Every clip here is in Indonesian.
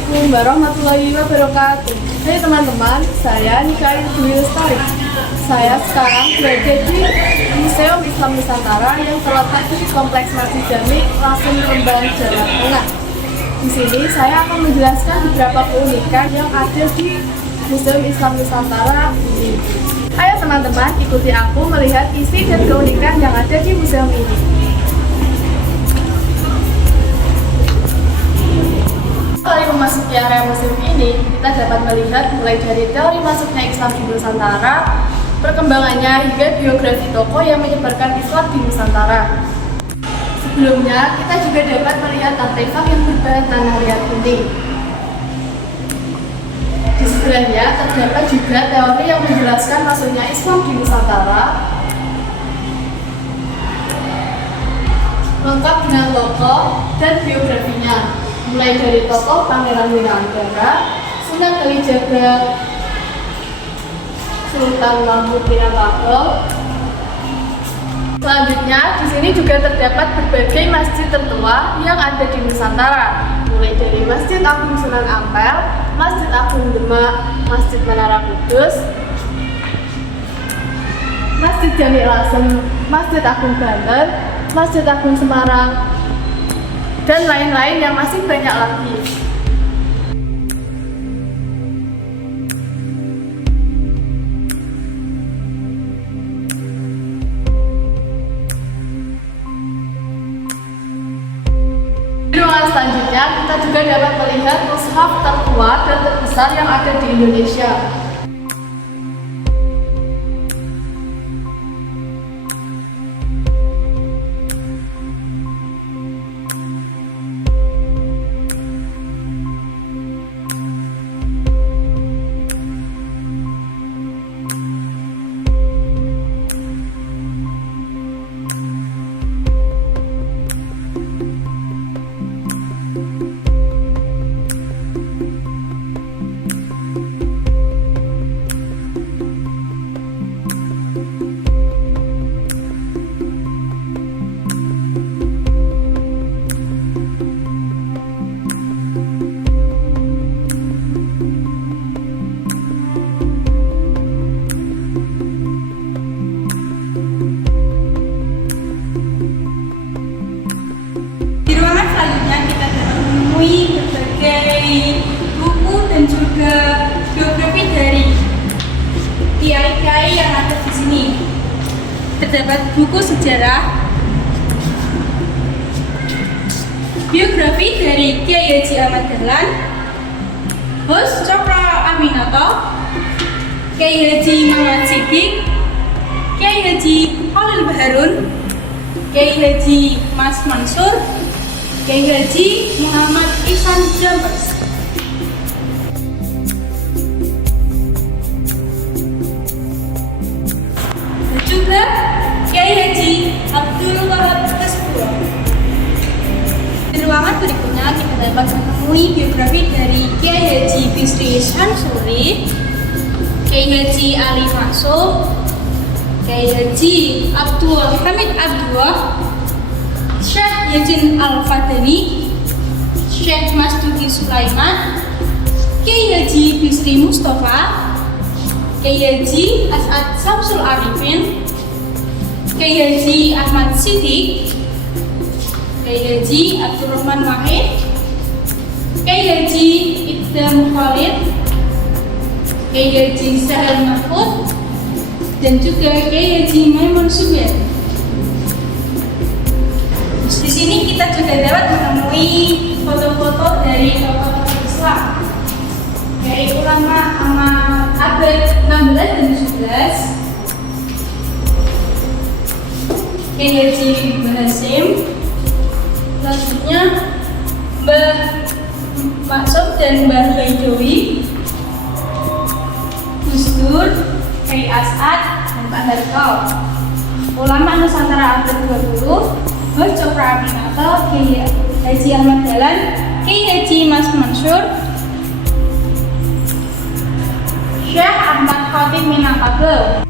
Assalamualaikum warahmatullahi wabarakatuh. Hai teman-teman, saya Nikahin Dwi Lestari. Saya sekarang berada di Museum Islam Nusantara yang terletak di Kompleks Masjid Jami, Langsung Rembang, Jawa Tengah. Di sini saya akan menjelaskan beberapa keunikan yang ada di Museum Islam Nusantara ini. Ayo teman-teman, ikuti aku melihat isi dan keunikan yang ada di museum ini. Setelah memasuki area museum ini, kita dapat melihat mulai dari teori masuknya Islam di Nusantara, perkembangannya hingga biografi tokoh yang menyebarkan Islam di Nusantara. Sebelumnya, kita juga dapat melihat artefak yang berbahan tanah liat ini. Di sebelahnya terdapat juga teori yang menjelaskan masuknya Islam di Nusantara, lengkap dengan tokoh dan biografinya, mulai dari tokoh Pangeran Wirangara, Sunan Kalijaga, Sultan Mahmud Minangkabau. Selanjutnya, di sini juga terdapat berbagai masjid tertua yang ada di Nusantara, mulai dari Masjid Agung Sunan Ampel, Masjid Agung Demak, Masjid Menara Kudus, Masjid Jami Lasem, Masjid Agung Banten, Masjid Agung Semarang, dan lain-lain yang masih banyak lagi. Di ruangan selanjutnya, kita juga dapat melihat mushaf tertua dan terbesar yang ada di Indonesia. Berbagai buku dan juga biografi dari kiai-kiai yang ada di sini. Terdapat buku sejarah, biografi dari Kiai Haji Ahmad Dahlan, Hus Cokro Aminoto, Kiai Haji Muhammad Siddiq, Kiai Haji Khalil Baharun, Kiai Haji Mas Mansur, Kiai Haji Muhammad Ihsan Jambers. Dan juga Kiai Haji Abdul Wahab Tasbur. Di ruangan berikutnya kita dapat menemui biografi dari Kiai Haji Bisri Syansuri, Kiai Haji Ali Maksum, Kiai Haji Abdul Hamid Abdullah, Syekh Yazin Al-Fadani, Syekh Masduki Sulaiman, Kiai Haji Bisri Mustafa, Kiai Haji As'ad Samsul Arifin, Kiai Haji Ahmad Siddiq, Kiai Haji Abdurrahman Wahid, Kiai Haji Idham Khalid, Kiai Haji Sahal Mahfud, dan juga Kiai Haji Maimun Subyad. Di sini kita juga dapat menemui foto-foto dari tokoh-tokoh Islam, dari ulama abad 16 dan 17, Kiai Haji Mbah Hasim, selanjutnya Mbah Maksum dan Mbah Baidowi, Gus Dur, Kiai As'ad, dan Pak Harto. Ulama Nusantara abad 20, Hus Cokro Aminoto, Kiai Haji Ahmad Dahlan, Kiai Haji Mas Mansur, Syekh Ahmad Khatib Minangkabau.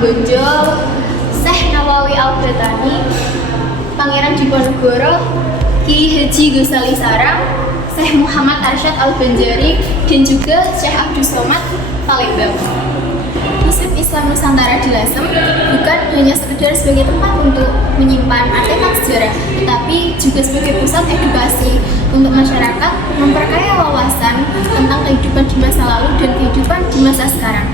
Bonjol, Syekh Nawawi Al-Batani, Pangeran Diponegoro, Kiai Haji Gosali Sarang, Syekh Muhammad Arsyad Al-Banjari, dan juga Syekh Abdus Somad Palembang. Museum Islam Nusantara di Lasem bukan hanya sekedar sebagai tempat untuk menyimpan artefak sejarah, tetapi juga sebagai pusat edukasi untuk masyarakat memperkaya wawasan tentang kehidupan di masa lalu dan kehidupan di masa sekarang.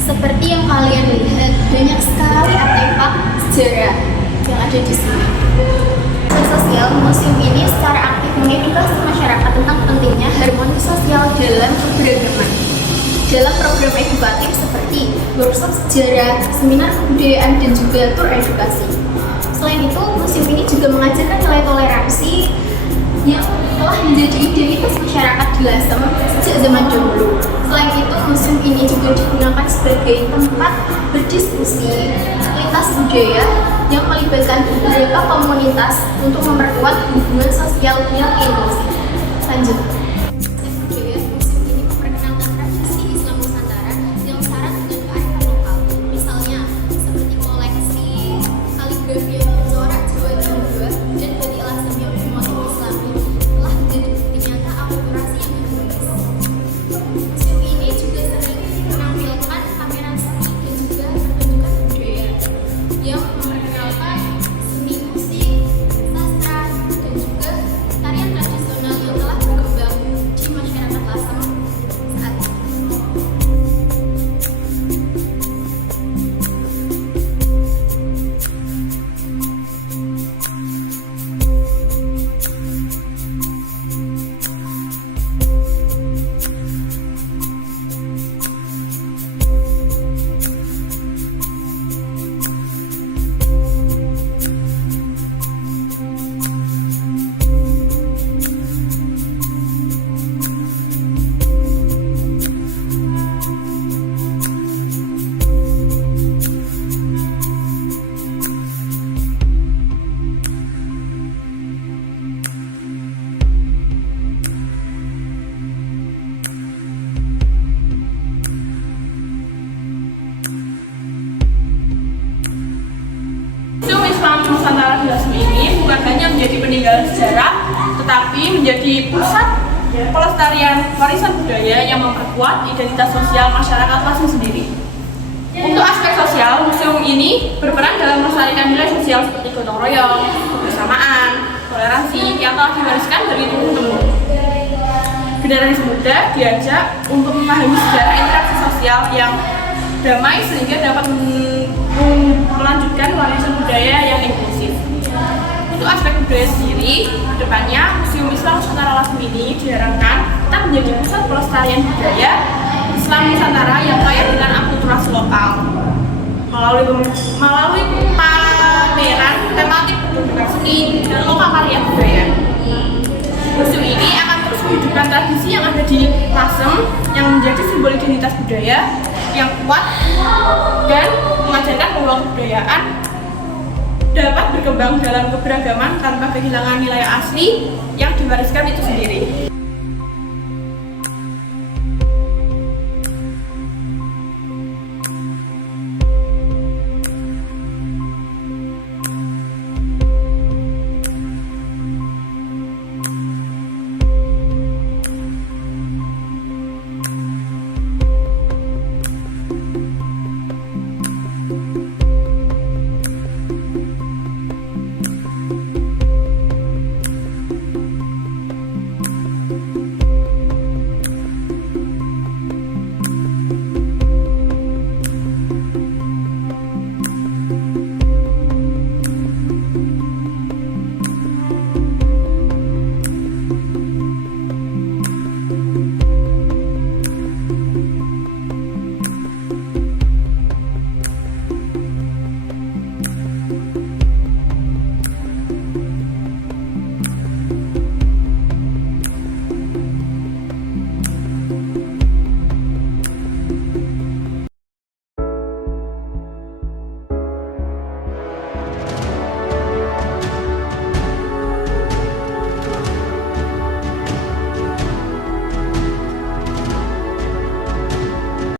Seperti yang kalian lihat, banyak sekali artefak sejarah yang ada di sini. Sosial, museum ini secara aktif mengedukasi masyarakat tentang pentingnya harmoni sosial dalam keberagaman. Dalam program edukatif seperti workshop sejarah, seminar kebudayaan, dan juga tur edukasi. Selain itu, museum ini juga mengajarkan nilai toleransi yang telah menjadi identitas masyarakat di Lasem sejak zaman dahulu. Selain itu, museum ini juga digunakan sebagai tempat berdiskusi lintas budaya yang melibatkan beberapa komunitas untuk memperkuat hubungan sosial yang inklusif. Lanjut. Museum Islam Nusantara di Lasem ini bukan hanya menjadi peninggalan sejarah, tetapi menjadi pusat pelestarian warisan budaya yang memperkuat identitas sosial masyarakat Lasem sendiri. Untuk aspek sosial, museum ini berperan dalam melestarikan nilai sosial seperti gotong royong, kebersamaan, toleransi yang telah diwariskan dari turun-temurun. Generasi muda diajak untuk memahami sejarah interaksi sosial yang damai sehingga dapat melanjutkan warisan budaya yang inklusif. Untuk aspek budaya sendiri, kedepannya Museum Islam Nusantara Lasem ini diharapkan tetap menjadi pusat pelestarian budaya Islam Nusantara yang kaya dengan akulturasi lokal melalui pameran tematik pertunjukan seni dan lokal karya budaya. Museum ini akan terus menghidupkan tradisi yang ada di Lasem yang menjadi simbol identitas budaya yang kuat dan mengajarkan bahwa kebudayaan dapat berkembang dalam keberagaman tanpa kehilangan nilai asli yang diwariskan itu sendiri.